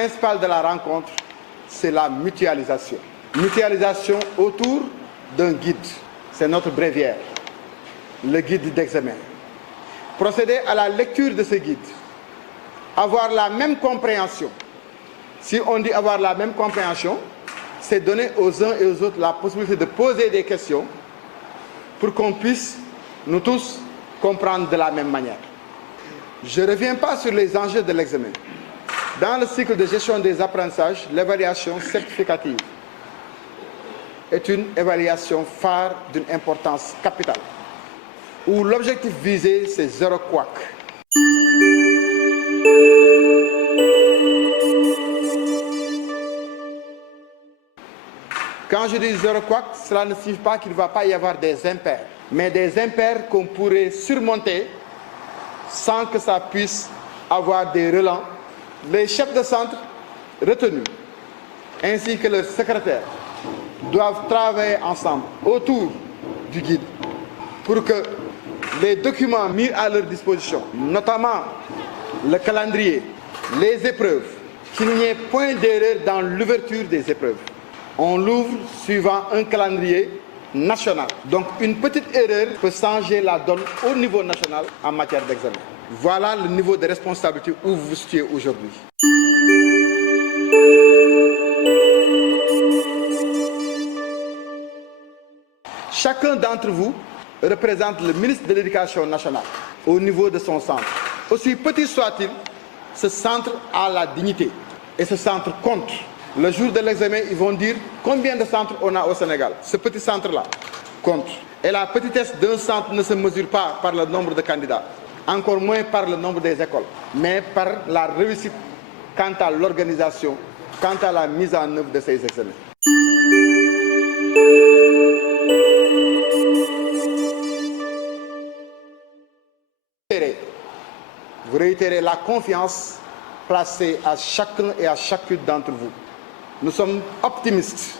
principal de la rencontre, c'est la mutualisation. Mutualisation autour d'un guide. C'est notre bréviaire, le guide d'examen. Procéder à la lecture de ce guide. Avoir la même compréhension. Si on dit avoir la même compréhension, c'est donner aux uns et aux autres la possibilité de poser des questions pour qu'on puisse, nous tous, comprendre de la même manière. Je ne reviens pas sur les enjeux de l'examen. Dans le cycle de gestion des apprentissages, l'évaluation certificative est une évaluation phare d'une importance capitale, où l'objectif visé, c'est zéro couac. Quand je dis zéro couac, cela ne signifie pas qu'il ne va pas y avoir des impairs, mais des impairs qu'on pourrait surmonter sans que ça puisse avoir des relents. Les chefs de centre retenus, ainsi que leurs secrétaires, doivent travailler ensemble autour du guide pour que les documents mis à leur disposition, notamment le calendrier, les épreuves, qu'il n'y ait point d'erreur dans l'ouverture des épreuves. On l'ouvre suivant un calendrier national. Donc une petite erreur peut changer la donne au niveau national en matière d'examen. Voilà le niveau de responsabilité où vous vous situez aujourd'hui. Chacun d'entre vous représente le ministre de l'Éducation nationale au niveau de son centre. Aussi petit soit-il, ce centre a la dignité et ce centre compte. Le jour de l'examen, ils vont dire combien de centres on a au Sénégal. Ce petit centre-là compte. Et la petitesse d'un centre ne se mesure pas par le nombre de candidats, encore moins par le nombre des écoles, mais par la réussite quant à l'organisation, quant à la mise en œuvre de ces examens. Vous réitérez la confiance placée à chacun et à chacune d'entre vous. Nous sommes optimistes.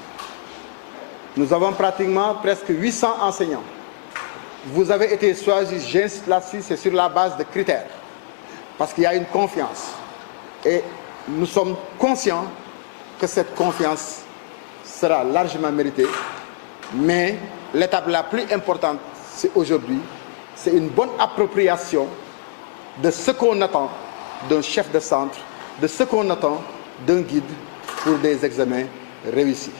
Nous avons pratiquement presque 800 enseignants. Vous avez été choisis, j'insiste là-dessus, c'est sur la base de critères. Parce qu'il y a une confiance. Et nous sommes conscients que cette confiance sera largement méritée. Mais l'étape la plus importante, c'est aujourd'hui, c'est une bonne appropriation de ce qu'on attend d'un chef de centre, de ce qu'on attend d'un guide pour des examens réussis.